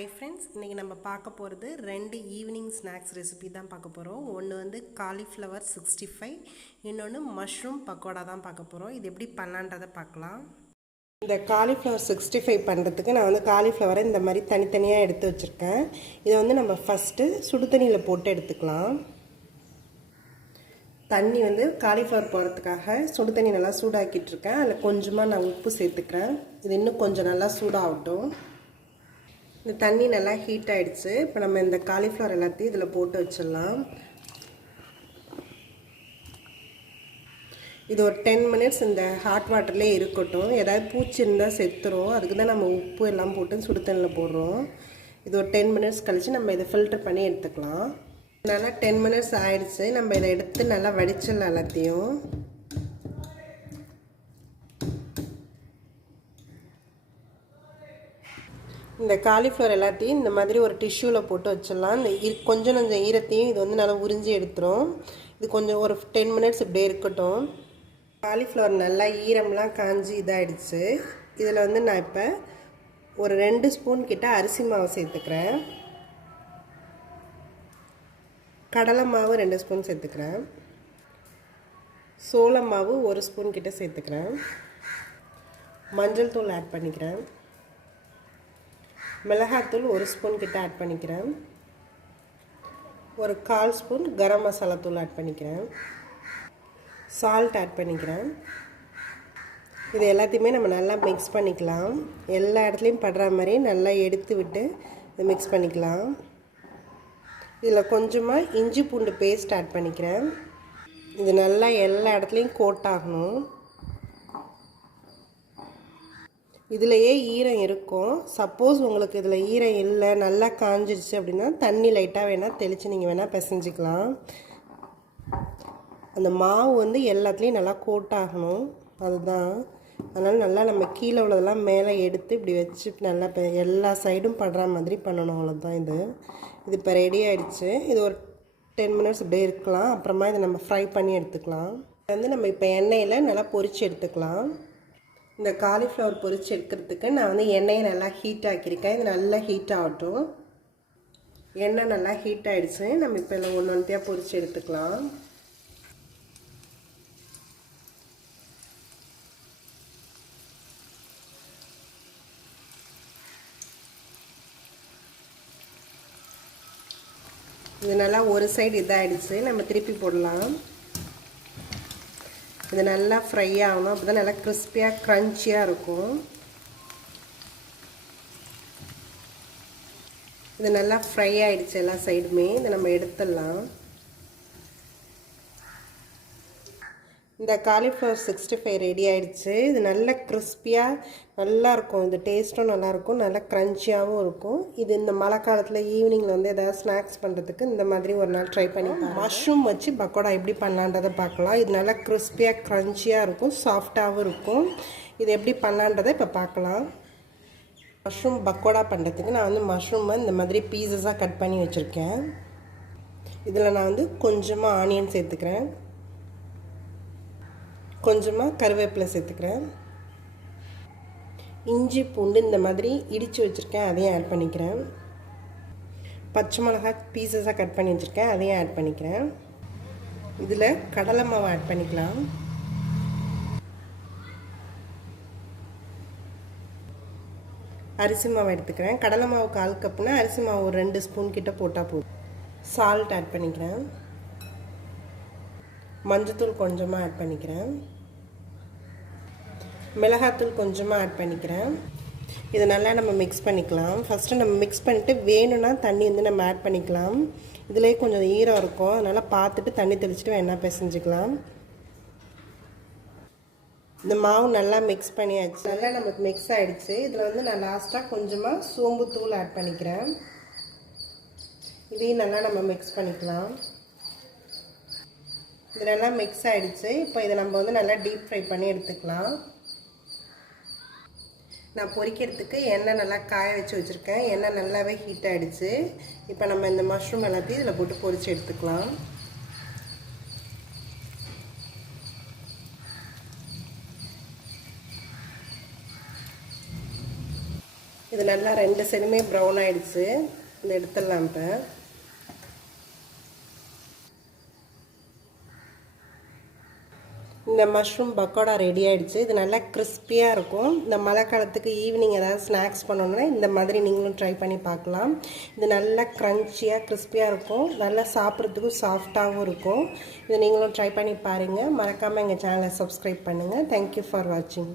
Hi friends, இன்னைக்கு நம்ம பார்க்க போகிறது ரெண்டு ஈவினிங் ஸ்நாக்ஸ் ரெசிபி தான் பார்க்க போகிறோம். ஒன்று வந்து காலிஃப்ளவர் 65, இன்னொன்று மஷ்ரூம் பக்கோடா தான் பார்க்க போகிறோம். இது எப்படி பண்ணலான்றதை பார்க்கலாம். இந்த காலிஃப்ளவர் 65 பண்ணுறதுக்கு நான் வந்து காலிஃப்ளவரை இந்த மாதிரி தனித்தனியாக எடுத்து வச்சுருக்கேன். இதை வந்து நம்ம ஃபஸ்ட்டு சுடு தண்ணியில் போட்டு எடுத்துக்கலாம். தண்ணி வந்து காலிஃப்ளவர் போடுறதுக்காக சுடு தண்ணி நல்லா சூடாக்கிட்டுருக்கேன். அதில் கொஞ்சமாக நான் உப்பு சேர்த்துக்கிறேன். இது இன்னும் கொஞ்சம் நல்லா சூடாகட்டும். இந்த தண்ணி நல்லா ஹீட் ஆகிடுச்சு. இப்போ நம்ம இந்த காலிஃப்ளவர் எல்லாத்தையும் இதில் போட்டு வச்சிடலாம். இது ஒரு 10 மினிட்ஸ் இந்த ஹாட் வாட்டர்லேயே இருக்கட்டும். ஏதாவது பூச்சி இருந்தால் செத்துரும். அதுக்கு தான் நம்ம உப்பு எல்லாம் போட்டு சுடு தண்ணியில் போடுறோம். இது ஒரு 10 மினிட்ஸ் கழித்து நம்ம இதை ஃபில்டர் பண்ணி எடுத்துக்கலாம். நல்லா 10 மினிட்ஸ் ஆகிடுச்சு. நம்ம இதை எடுத்து நல்லா வடிச்சிடலாம் எல்லாத்தையும். இந்த காலிஃப்ளவர் எல்லாத்தையும் இந்த மாதிரி ஒரு டிஷ்யூவில் போட்டு வச்சிடலாம். இந்த கொஞ்சம் ஈரத்தையும் இது வந்து நல்லா உறிஞ்சி எடுத்துரும். இது கொஞ்சம் ஒரு 10 மினிட்ஸ் இப்படியே இருக்கட்டும். காலிஃப்ளவர் நல்லா ஈரம்லாம் காஞ்சி இதாகிடுச்சு. இதில் வந்து நான் இப்போ ஒரு 2 ஸ்பூன் கிட்ட அரிசி மாவு சேர்த்துக்கிறேன். கடலை மாவு 2 ஸ்பூன் சேர்த்துக்கிறேன். சோள மாவு 1 ஸ்பூன் கிட்ட சேர்த்துக்கிறேன். மஞ்சள் தூள் ஆட் பண்ணிக்கிறேன். மிளகாத்தூள் 1 ஸ்பூன் கிட்ட ஆட் பண்ணிக்கிறேன். ஒரு 1/4 ஸ்பூன் கரம் மசாலா தூள் ஆட் பண்ணிக்கிறேன். சால்ட் ஆட் பண்ணிக்கிறேன். இது எல்லாத்தையுமே நம்ம நல்லா மிக்ஸ் பண்ணிக்கலாம். எல்லா இடத்துலையும் படுற மாதிரி நல்லா எடுத்து விட்டு இதை மிக்ஸ் பண்ணிக்கலாம். இதில் கொஞ்சமாக இஞ்சி பூண்டு பேஸ்ட் ஆட் பண்ணிக்கிறேன். இது நல்லா எல்லா இடத்துலையும் கோட் ஆகணும். இதிலையே ஈரம் இருக்கும். சப்போஸ் உங்களுக்கு இதில் ஈரம் இல்லை, நல்லா காஞ்சிருச்சு அப்படின்னா தண்ணி லைட்டாக வேணால் தெளித்து நீங்கள் வேணால் பிசைஞ்சிக்கலாம். அந்த மாவு வந்து எல்லாத்துலேயும் நல்லா கோட் ஆகணும். அதுதான். அதனால் நல்லா நம்ம கீழே உள்ளதெல்லாம் மேலே எடுத்து இப்படி வச்சு நல்லா எல்லா சைடும் படுற மாதிரி பண்ணணும். அவ்வளோதான். இது இப்போ ரெடி ஆகிடுச்சு. இது ஒரு 10 மினிட்ஸ் இப்படியே இருக்கலாம். அப்புறமா இதை நம்ம ஃப்ரை பண்ணி எடுத்துக்கலாம். இது வந்து நம்ம இப்போ எண்ணெயில் நல்லா பொரித்து எடுத்துக்கலாம். இந்த காலிஃப்ளவர் பொரிச்சு எடுக்கிறதுக்கு நான் வந்து எண்ணெயை நல்லா ஹீட் ஆக்கியிருக்கேன். இது நல்லா ஹீட் ஆகட்டும். எண்ணெய் நல்லா ஹீட் ஆகிடுச்சு. நம்ம இப்போ இதில் ஒன்று ஒன்றையாக பொரிச்சு எடுத்துக்கலாம். இது நல்லா ஒரு சைடு இதாகிடுச்சு. நம்ம திருப்பி போடலாம். இது நல்லா ஃப்ரை ஆகணும். அப்போ தான் நல்லா கிறிஸ்பியாக க்ரன்ச்சியாக இருக்கும். இது நல்லா ஃப்ரை ஆகிடுச்சு எல்லா சைடுமே. இதை நம்ம எடுத்துடலாம். இந்த காலிஃப்ளவர் 65 ரெடி ஆகிடுச்சு. இது நல்ல கிறிஸ்பியாக நல்லாயிருக்கும். இது டேஸ்ட்டும் நல்லாயிருக்கும். நல்லா க்ரன்ச்சியாகவும் இருக்கும். இது இந்த மழை காலத்தில் ஈவினிங்கில் வந்து எதாவது ஸ்நாக்ஸ் பண்ணுறதுக்கு இந்த மாதிரி ஒரு நாள் ட்ரை பண்ணி மஷ்ரூம் வச்சு பக்கோடா எப்படி பண்ணலான்றதை பார்க்கலாம். இது நல்லா கிறிஸ்பியாக க்ரன்ச்சியாக இருக்கும். சாஃப்டாகவும் இருக்கும். இது எப்படி பண்ணலான்றதை இப்போ பார்க்கலாம். மஷ்ரூம் பக்கோடா பண்ணுறதுக்கு நான் வந்து மஷ்ரூமை இந்த மாதிரி பீசஸாக கட் பண்ணி வச்சுருக்கேன். இதில் நான் வந்து கொஞ்சமாக ஆனியன் சேர்த்துக்கிறேன். கொஞ்சமாக கருவேப்பிலை சேர்த்துக்கிறேன். இஞ்சி பூண்டு இந்த மாதிரி இடித்து வச்சுருக்கேன், அதையும் ஆட் பண்ணிக்கிறேன். பச்சை மிளகாய் பீசஸாக கட் பண்ணி வச்சுருக்கேன், அதையும் ஆட் பண்ணிக்கிறேன். இதில் கடலை மாவு ஆட் பண்ணிக்கலாம். அரிசி மாவு எடுத்துக்கிறேன். கடலை மாவு 1/4 கப்புனா அரிசி மாவு ஒரு 2 ஸ்பூன் கிட்ட போட்டால் போதும். சால்ட் ஆட் பண்ணிக்கிறேன். மஞ்சத்தூள் கொஞ்சமாக ஆட் பண்ணிக்கிறேன். மிளகாத்தூள் கொஞ்சமாக ஆட் பண்ணிக்கிறேன். இதை நல்லா நம்ம மிக்ஸ் பண்ணிக்கலாம். ஃபஸ்ட்டு நம்ம மிக்ஸ் பண்ணிவிட்டு வேணும்னா தண்ணி வந்து நம்ம ஆட் பண்ணிக்கலாம். இதிலே கொஞ்சம் ஈரம் இருக்கும். அதனால் பார்த்துட்டு தண்ணி தெளிச்சுட்டு வேணால் பிசைஞ்சிக்கலாம். இந்த மாவு நல்லா மிக்ஸ் பண்ணியாச்சு. நல்லா நமக்கு மிக்ஸ் ஆகிடுச்சு. இதில் வந்து நான் லாஸ்ட்டாக கொஞ்சமாக சோம்புத்தூள் ஆட் பண்ணிக்கிறேன். இதையும் நல்லா நம்ம மிக்ஸ் பண்ணிக்கலாம். இது நல்லா மிக்ஸ் ஆகிடுச்சு. இப்போ இதை நம்ம வந்து நல்லா டீப் ஃப்ரை பண்ணி எடுத்துக்கலாம். நான் பொரிக்கிறதுக்கு எண்ணெய் நல்லா காய வச்சு வச்சுருக்கேன். எண்ணெய் நல்லாவே ஹீட் ஆகிடுச்சு. இப்போ நம்ம இந்த மஷ்ரூம் எல்லாத்தையும் இதில் போட்டு பொரித்து எடுத்துக்கலாம். இது நல்லா 2 சைடுமே ப்ரௌன் ஆகிடுச்சு. இதை எடுத்துடலாம். இப்போ இந்த மஷ்ரூம் பக்கோடா ரெடி ஆகிடுச்சு. இது நல்லா கிறிஸ்பியாக இருக்கும். இந்த மழை காலத்துக்கு ஈவினிங் ஏதாவது ஸ்நாக்ஸ் பண்ணணுன்னா இந்த மாதிரி நீங்களும் ட்ரை பண்ணி பார்க்கலாம். இது நல்லா க்ரன்ச்சியாக கிறிஸ்பியாக இருக்கும். நல்லா சாப்பிட்றதுக்கும் சாஃப்டாகவும் இருக்கும். இது நீங்களும் ட்ரை பண்ணி பாருங்கள். மறக்காமல் எங்கள் சேனலை சப்ஸ்கிரைப் பண்ணுங்கள். தேங்க்யூ ஃபார் வாட்சிங்.